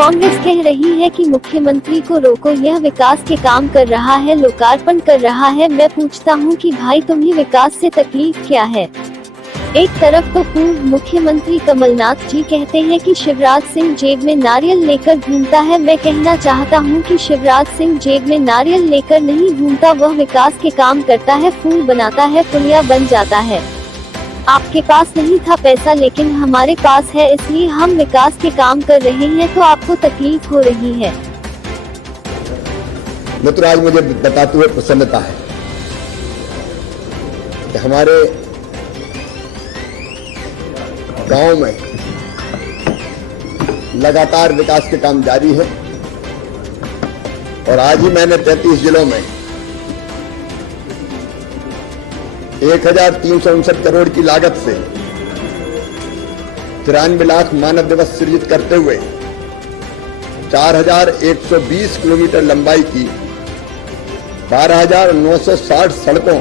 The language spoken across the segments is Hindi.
कांग्रेस कह रही है कि मुख्यमंत्री को रोको, यह विकास के काम कर रहा है, लोकार्पण कर रहा है। मैं पूछता हूं कि भाई तुम्हें विकास से तकलीफ क्या है? एक तरफ तो पूर्व मुख्यमंत्री कमलनाथ जी कहते हैं कि शिवराज सिंह जेब में नारियल लेकर घूमता है। मैं कहना चाहता हूं कि शिवराज सिंह जेब में नारियल लेकर नहीं घूमता, वह विकास के काम करता है, फूल बनाता है, पुलिया बन जाता है। आपके पास नहीं था पैसा, लेकिन हमारे पास है, इसलिए हम विकास के काम कर रहे हैं, तो आपको तकलीफ हो रही है। मित्र, आज मुझे बताते हुए प्रसन्नता है कि हमारे गांव में लगातार विकास के काम जारी है और आज ही मैंने 33 जिलों में 1359 करोड़ की लागत से 93 लाख मानव दिवस सृजित करते हुए 4120 किलोमीटर लंबाई की 12,960 सड़कों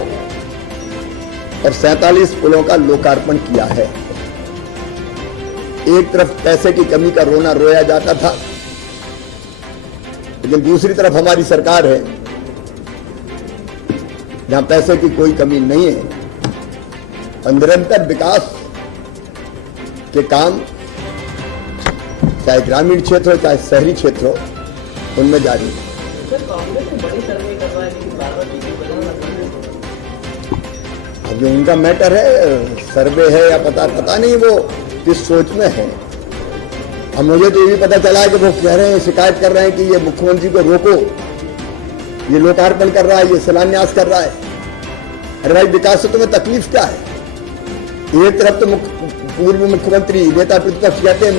और 47 पुलों का लोकार्पण किया है। एक तरफ पैसे की कमी का रोना रोया जाता था, लेकिन दूसरी तरफ हमारी सरकार है जहां पैसे की कोई कमी नहीं है और निरंतर विकास के काम चाहे ग्रामीण क्षेत्र हो चाहे शहरी क्षेत्र हो उनमें जारी है। अब जो उनका मैटर है, सर्वे है या पता नहीं वो किस सोच में है। अब मुझे तो ये भी पता चला है कि वो कह रहे हैं, शिकायत कर रहे हैं कि ये मुख्यमंत्री को रोको, ये लोकार्पण कर रहा है, ये शिलान्यास कर रहा है। अरे भाई, विकास से तुम्हें तकलीफ क्या है? एक तरफ तो पूर्व मुख्यमंत्री नेता प्रतिपक्ष कहते हैं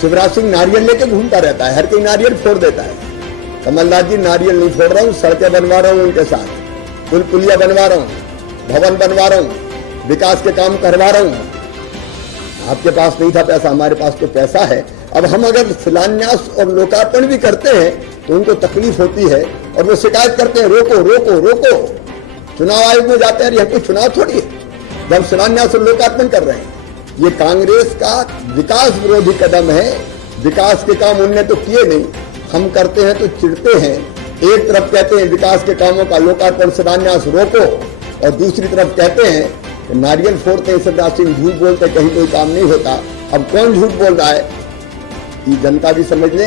शिवराज सिंह नारियल लेके घूमता रहता है, हर कोई नारियल फोड़ देता है। कमलनाथ जी, नारियल नहीं फोड़ रहा हूं, सड़कें बनवा रहा हूं उनके साथ, पुल पुलिया बनवा रहा हूं, भवन बनवा रहा हूं, विकास के काम करवा रहा हूं। आपके पास नहीं था पैसा, हमारे पास तो पैसा है। अब हम अगर शिलान्यास और लोकार्पण भी करते हैं तो उनको तकलीफ होती है और वो शिकायत करते हैं रोको रोको रोको। चुनाव आयोग में जाते हैं, यह कोई चुनाव थोड़ी है जब शिलान्यास और लोकार्पण कर रहे हैं। ये कांग्रेस का विकास विरोधी कदम है। विकास के काम उनने तो किए नहीं, हम करते हैं तो चिढ़ते हैं। एक तरफ कहते हैं विकास के कामों का लोकार्पण शिलान्यास रोको और दूसरी तरफ कहते हैं नारियल फोड़ते हैं शिवराज सिंह, झूठ बोलते कहीं कोई काम नहीं होता। अब कौन झूठ बोल रहा है ये जनता भी समझ ले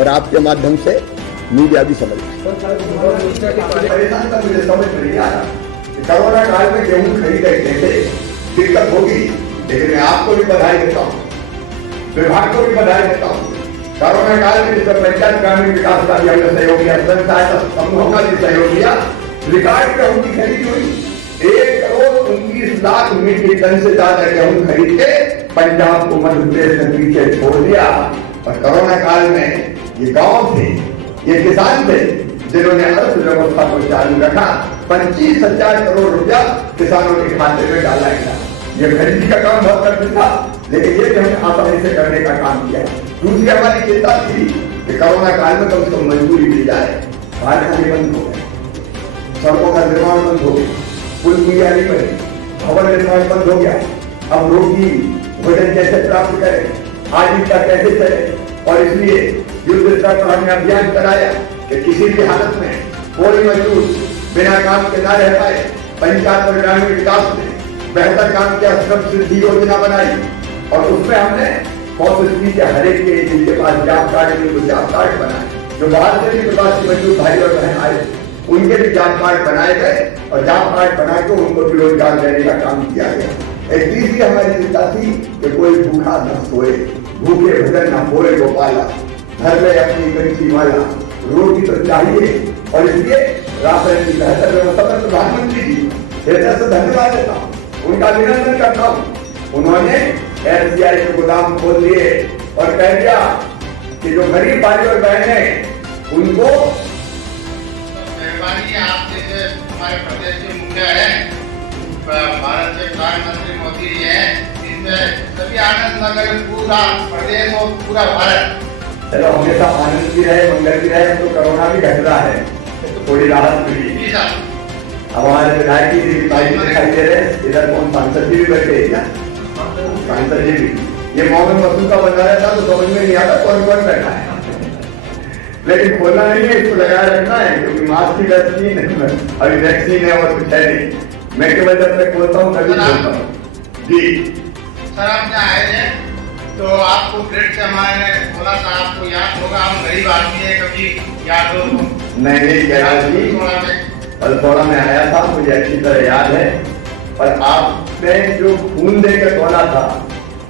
और आपके माध्यम से मीडिया भी समझ ले। कोरोना काल में गेहूं खरीदे कैसे दिक्कत होगी, लेकिन मैं आपको भी बधाई देता हूँ, विभाग को भी बधाई देता हूँ। कोरोना काल में जिसमें पंचायत ग्रामीण विकास का भी हमने सहयोग किया, स्वयं सहायता समूहों का भी सहयोग किया, रिकॉर्ड गेहूं की खरीदी हुई। 1,19,00,000 मीट्रिक टन से ज्यादा गेहूं खरीद के पंजाब को मध्य प्रदेश ने पीछे छोड़ दिया। और कोरोना काल में ये गांव थे, ये किसान थे जिन्होंने अर्थव्यवस्था को चालू रखा। 25,000 करोड़ रुपया किसानों के खाते में डाला गया। ये खरीदी का काम बहुत कठिन था, लेकिन ये भी हमने आसानी से करने का काम किया। दूसरी हमारी चिंता थी कि कोरोना काल में कम से कम मजदूरी दी जाए। कारखाने बंद हो गए, सड़कों का निर्माण बंद हो गया, पुल पुलिया नहीं बने, भवन निर्माण बंद हो गया। अब रोगी भोजन कैसे प्राप्त करें, आजीविका कैसे चले? और इसलिए युद्ध स्तर पर हमने अभियान चलाया कि किसी भी हालत में कोई मजदूर बिना काम के न रह पाए। पंचायत और ग्रामीण विकास में बेहतर काम किया, श्रम सिद्धि योजना बनाई और उसमें हमने कोशिश की कि हर एक के जिनके पास जॉब कार्ड नहीं तो जॉब कार्ड बनाए। जो बाहर से भी प्रवासी मजदूर भाई और बहन आए उनके भी जॉब कार्ड बनाए गए और जॉब कार्ड बना के उनको भी रोजगार देने का काम किया गया। एक तीसरी हमारी चिंता थी कि कोई भूखा न सोए, भूखे भजन न होए गोपाला, घर में अपनी गरीबी वाला, रोटी तो चाहिए। और इसलिए राशन की बेहतर व्यवस्था पर प्रधानमंत्री जी हृदय से धन्यवाद देता हूँ, उनका अभिनंदन करता हूँ। उन्होंने एफसीआई के गोदाम खोल दिए और कह दिया कि जो गरीब भाई और बहन है उनको आप जैसे हमारे प्रदेश के मुखिया है, भारत के प्रधानमंत्री मोदी जी है, सभी आनंद नगर पूरा प्रदेश और पूरा भारत चलो हमेशा आनंद भी रहे, मंगल भी रहे। तो कोरोना भी घट रहा है तो थोड़ी राहत मिली। अब हमारे विधायक जी दिखाई दे रहे, इधर कौन सांसद जी भी बैठे क्या? सांसद जी भी। ये मौसम वसूल का बना रहा था तो समझ में नहीं आता कौन कौन बैठा है। लेकिन खोलना नहीं है, इसको लगाए रखना है, क्योंकि मास्क की वैक्सीन है, अभी वैक्सीन है और कुछ है नहीं। मैं केवल जब तक खोलता हूँ तभी खोलता हूँ। जी सर, आप यहाँ आए हैं तो आपको ब्रेड से हमारे बोला था, आपको याद होगा, हम गरीब आदमी है, कभी याद हो? नहीं याद जी, कल थोड़ा मैं आया था, मुझे अच्छी तरह याद है। और आपने जो खून देकर तोड़ा था,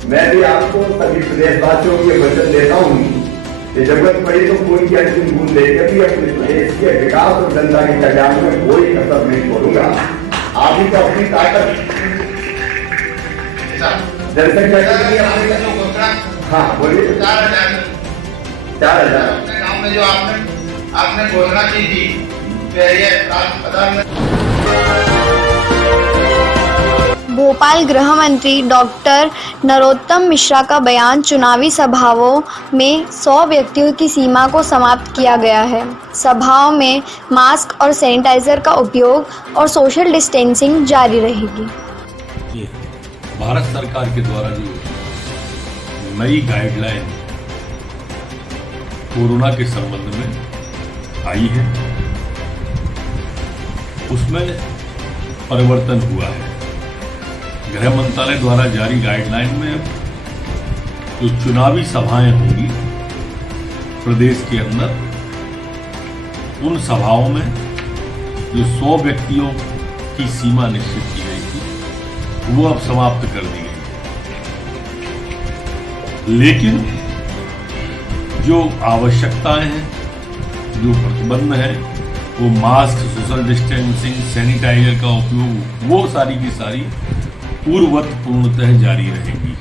मैं भी आपको सभी प्रदेशवासियों के वचन देता हूँ कि जरूरत पड़ी तो खून की अंतिम बूंद देकर भी अपने प्रदेश के विकास और जनता के कल्याण में कोई कसर नहीं छोड़ूंगा। आप ही को अपनी ताकत जनसंख्या, हाँ बोलिए। 4,000 अपने गाँव में जो आपने घोषणा की थी, भोपाल गृह मंत्री डॉक्टर नरोत्तम मिश्रा का बयान, चुनावी सभाओं में 100 व्यक्तियों की सीमा को समाप्त किया गया है। सभाओं में मास्क और सैनिटाइजर का उपयोग और सोशल डिस्टेंसिंग जारी रहेगी। भारत सरकार के द्वारा जो नई गाइडलाइन कोरोना के संबंध में आई है, उसमें परिवर्तन हुआ है। गृह मंत्रालय द्वारा जारी गाइडलाइन में जो चुनावी सभाएं होंगी प्रदेश के अंदर, उन सभाओं में जो 100 व्यक्तियों की सीमा निश्चित की गई थी, वो अब समाप्त कर दी गई। लेकिन जो आवश्यकताएं हैं, जो प्रतिबंध है, वो मास्क, सोशल डिस्टेंसिंग, सैनिटाइजर का उपयोग, वो सारी की सारी पूर्ववत पूर्णतः जारी रहेगी।